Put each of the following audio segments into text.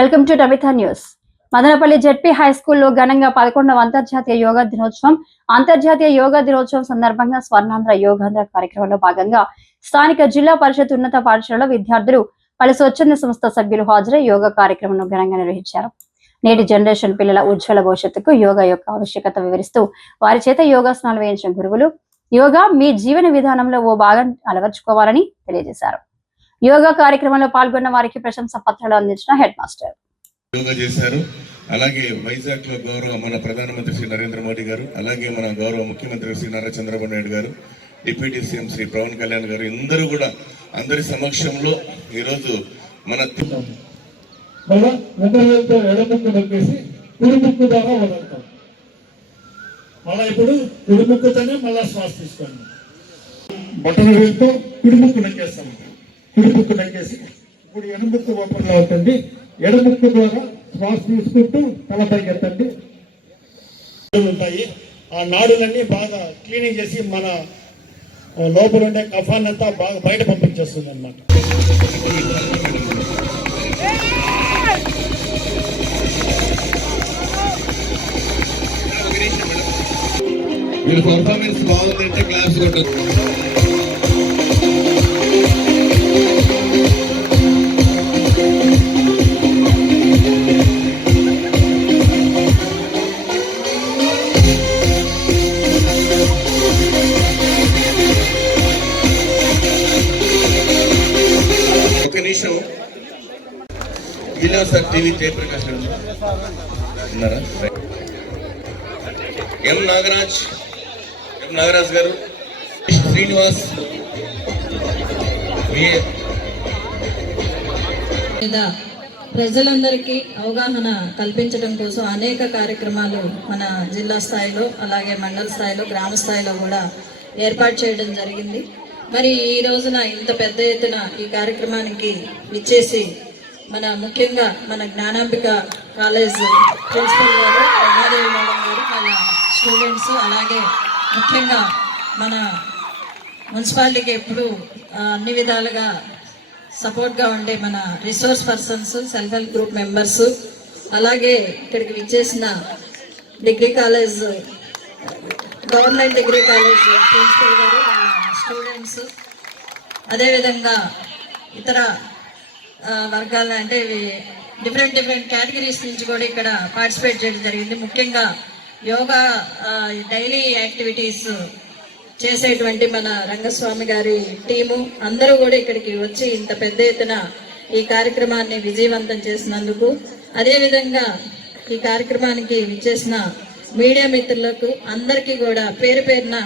Welcome to Ravitha news. Madanapalle ZP high స్కూల్లో ఘనంగా పదకొండవ అంతర్జాతీయ యోగా దినోత్సవం అంతర్జాతీయ యోగా దినోత్సవం సందర్భంగా స్వర్ణాంధ్ర యోగాంధ్ర కార్యక్రమంలో భాగంగా స్థానిక జిల్లా పరిషత్ ఉన్నత పాఠశాలలో విద్యార్థులు పలు స్వచ్ఛంద సంస్థ సభ్యులు హాజరై యోగా కార్యక్రమంను ఘనంగా నిర్వహించారు. నేటి జనరేషన్ పిల్లల ఉజ్వల భవిష్యత్తుకు యోగా యొక్క ఆవశ్యకత వివరిస్తూ వారి చేత యోగాసనాలు వేయించిన గురువులు యోగా మీ జీవన విధానంలో ఓ భాగం అలవర్చుకోవాలని తెలియజేశారు. యోగా కార్యక్రమంలో పాల్గొన్న వారికి ప్రశంసా పత్రాలు అందించిన హెడ్ మాస్టర్. యోగా చేశారు. అలాగే వైజాగ్లో గౌరవ మన ప్రధానమంత్రి శ్రీ నరేంద్ర మోడీ గారు అలాగే మన గౌరవ ముఖ్యమంత్రి శ్రీ నారా చంద్రబాబు నాయుడు గారు డిప్యూటీ సీఎం శ్రీ పవన్ కళ్యాణ్ గారు అందరూ కూడా అందరి సమక్షంలో ఈరోజు మన మళ్ళా ఇప్పుడు మళ్ళా శ్వాస తీసుకోండి. బొట్టన వేలుతో కుడి ముక్కు నొక్కేస్తాం. కుడి ముక్కు ఇప్పుడు ఎడముక్కు ఓపెన్లో ఉంటుంది ఎడముక్కు ద్వారా శ్వాస తీసుకుంటూ తల పైకెత్తండి ఉంటాయి. ఆ నాడులన్నీ బాగా క్లీనింగ్ చేసి మన లోపల ఉండే కఫాన్నంతా బాగా బయట పంపించేస్తుంది అన్నమాట వీళ్ళ పర్ఫార్మెన్స్ బాగుందంటే క్లాస్ కొట్టదు మీషో నిమిషం ఇలా సార్ టీవీ జయప్రకాష్ ఉన్నారా? ఎం నాగరాజ్ ఎం నాగరాజ్ గారు. శ్రీనివాస్ ప్రజలందరికీ అవగాహన కల్పించడం కోసం అనేక కార్యక్రమాలు మన జిల్లా స్థాయిలో అలాగే మండల స్థాయిలో గ్రామ స్థాయిలో కూడా ఏర్పాటు చేయడం జరిగింది. మరి ఈ రోజున ఇంత పెద్ద ఎత్తున ఈ కార్యక్రమానికి ఇచ్చేసి మన ముఖ్యంగా మన జ్ఞానాంబిక కాలేజ్ ప్రిన్సిపల్ గారు రమాదేవి మేడం గారు వాళ్ళ స్టూడెంట్స్ అలాగే ముఖ్యంగా మన మున్సిపాలిటీకి ఎప్పుడు అన్ని విధాలుగా సపోర్ట్గా ఉండే మన resource persons self help group members అలాగే ఇక్కడికి విచ్చేసిన degree college government degree college principal గారు స్టూడెంట్స్ అదేవిధంగా ఇతర వర్గాల అంటే డిఫరెంట్ డిఫరెంట్ కేటగిరీస్ నుంచి కూడా ఇక్కడ పార్టిసిపేట్ చేయడం జరిగింది. ముఖ్యంగా యోగా డైలీ యాక్టివిటీస్ చేసేటువంటి మన రంగస్వామి గారి టీము అందరూ కూడా ఇక్కడికి వచ్చి ఇంత పెద్ద ఎత్తున ఈ కార్యక్రమాన్ని విజయవంతం చేసినందుకు అదేవిధంగా ఈ కార్యక్రమానికి విచ్చేసిన మీడియా మిత్రులకు అందరికీ కూడా పేరు పేరున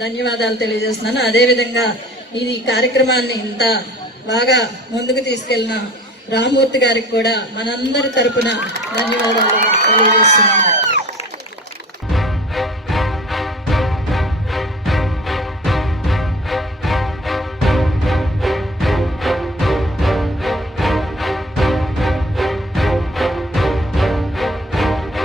ధన్యవాదాలు తెలియజేస్తున్నాను. అదేవిధంగా ఈ కార్యక్రమాన్ని ఇంత బాగా ముందుకు తీసుకెళ్ళిన రామూర్తి గారికి కూడా మనందరి తరపున ధన్యవాదాలు తెలియజేస్తున్నాను.